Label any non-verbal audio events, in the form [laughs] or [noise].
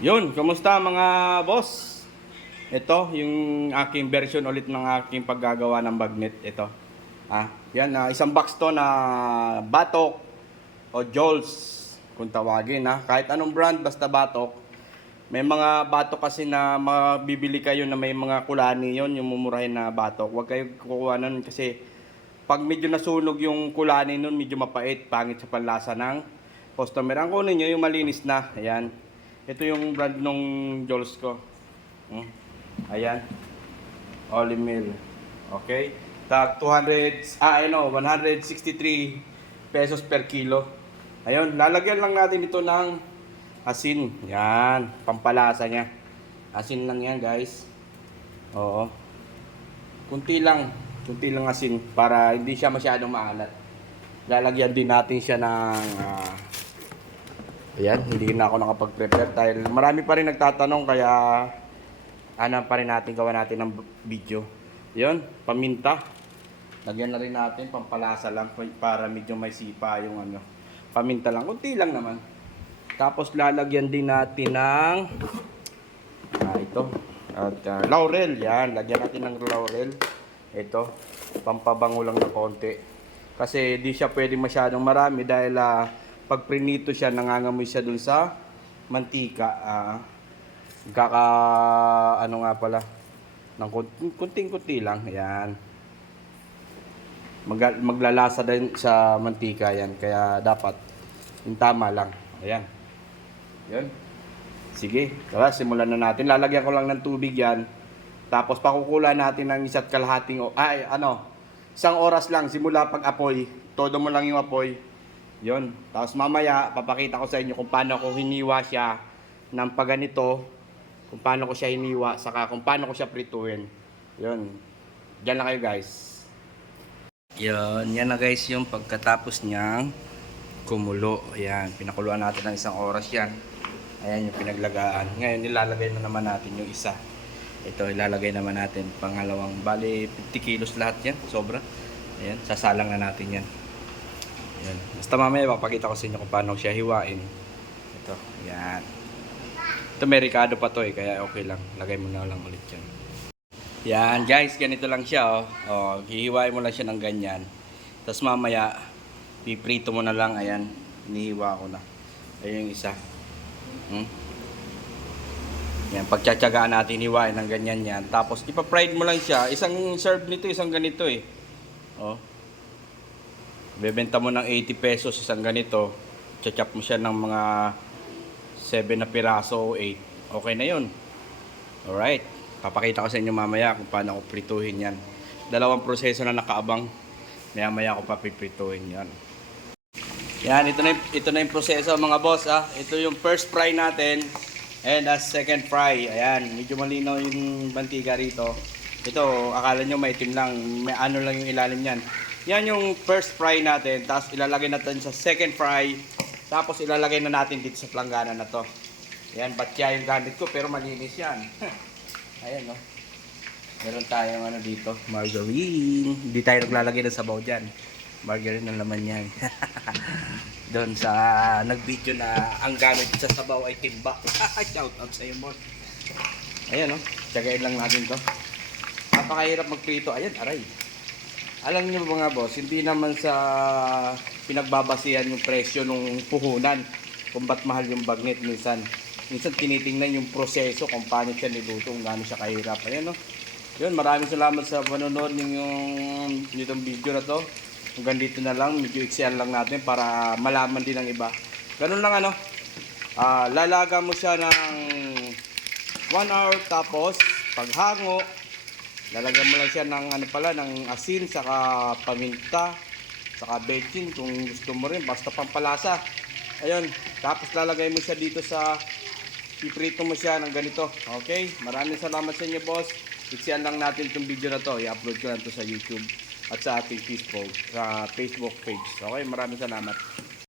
Yun, kumusta mga boss? Ito, yung aking version ulit ng aking paggagawa ng bagnet. Ito. Ah, yan, ah, isang box to na batok o Jols kung tawagin ha. Kahit anong brand, basta batok. May mga batok kasi na mabibili kayo na may mga kulani yon yung mumurahin na batok. Huwag kayo kukuha nun kasi pag medyo nasunog yung kulani nun, medyo mapait, pangit sa panlasa ng customer. Ang kunin nyo, yung malinis na. Ayan. Ito yung brand nung Jols ko. Hmm. Ayan. Olive meal. Okay. Tag 200, ah ano, 163 pesos per kilo. Ayun, lalagyan lang natin ito ng asin. Yan, pampalasa niya. Asin lang yan, guys. Oo. Kunti lang, kunti lang asin para hindi siya masyadong maalat. Lalagyan din natin siya ng ah, Ayan, hindi na ako nakapag-prepare dahil marami pa rin nagtatanong kaya ano pa rin natin gawa natin ng video. 'Yon, paminta. Lagyan na rin natin pampalasa lang para medyo may sipa yung ano. Paminta lang, kunti lang naman. Tapos lalagyan din natin ng ah, ito. At ah, laurel, yan. Lagyan natin ng laurel. Ito, pampabango lang na konti. Kasi di siya pwede masyadong marami dahil ah, pag prinito siya, nangangamoy siya dun sa mantika. Ah, kaka, ano nga pala, ng kunting- kunting-kunti lang. Ayan. Mag, maglalasa din sa mantika yan. Kaya dapat, yung tama lang. Ayan. Yan. Sige, tara, simulan na natin. Lalagyan ko lang ng tubig yan. Tapos pakukulan natin ng isa't kalahating, ay ano, isang oras lang simula pag apoy. Todo mo lang yung apoy. Yon. Tapos mamaya, papakita ko sa inyo kung paano ko hiniwa siya ng paganito, kung paano ko siya hiniwa, saka kung paano ko siya prituin. Yon. Diyan lang kayo guys. Yon, yan na guys yung pagkatapos niyang kumulo. Ayan, pinakuluan natin ng isang oras yan. Ayan yung pinaglagaan. Ngayon, ilalagay na naman natin yung isa. Ito, ilalagay naman natin pangalawang. Bali, 50 kilos lahat yan. Sobra. Ayan, sasalang na natin yan. Ayan. Basta mamaya, papakita ko sa inyo kung paano siya hiwain. Ito, ayan. Ito, may ricado pa to eh, kaya okay lang. Lagay mo na lang ulit yan. Yan, guys, ganito lang siya, oh. Oh, hihiwain mo lang siya ng ganyan. Tapos mamaya, piprito mo na lang, ayan. Hinihiwa ko na. Ayun yung isa. Hmm? Yan, pagtsatsagaan natin hiwain ng ganyan yan. Tapos, ipa-fried mo lang siya. Isang serve nito, isang ganito eh. Oh. Bebenta mo ng 80 pesos isang ganito. Chachap mo siya ng mga 7 na piraso o 8. Okay na yun. Alright. Papakita ko sa inyo mamaya kung paano ko prituhin yan. Dalawang proseso na nakaabang. Maya maya ko papiprituhin yan. Yan, ito na, yung, ito na yung proseso mga boss. Ah. Ito yung first fry natin. And a second fry. Ayan, medyo malinaw yung mantika rito. Ito, akala nyo maitim lang. May ano lang yung ilalim yan. Yan yung first fry natin. Tapos ilalagay natin sa second fry. Tapos ilalagay na natin dito sa planggana na to. Yan, batya yung gamit ko pero malinis yan. [laughs] Ayan, no. Meron tayong ano dito, margarine. Hindi tayo naglalagay ng sabaw dyan. Margarine ang laman yan. [laughs] Doon sa nag-video na ang gamit sa sabaw ay timba. [laughs] Shout out sa iyo, boss. Ayan, no. Tsagain lang natin to. Napakahirap magprito. Ayan, aray. Alam niyo mga boss, hindi naman sa pinagbabasihan yung presyo ng puhunan kung ba't mahal yung bagnet minsan. Minsan tinitingnan yung proseso kung paano siya niluto, kung gaano siya kahirap. Ayan no. Yun, maraming salamat sa panonood ninyong nitong video na to. Hanggang dito na lang, medyo iksiyan lang natin para malaman din ng iba. Ganun lang ano. Ah, lalaga mo siya ng 1 hour tapos paghango Lalagyan mo lang siya ng ano pala, ng asin, saka paminta, saka bechin kung gusto mo rin, basta pampalasa. Ayun, tapos lalagay mo siya dito sa, piprito mo siya ng ganito. Okay, maraming salamat sa inyo boss. Iksiyan lang natin itong video na to, i-upload ko lang to sa YouTube at sa ating Facebook, sa Facebook page. Okay, maraming salamat.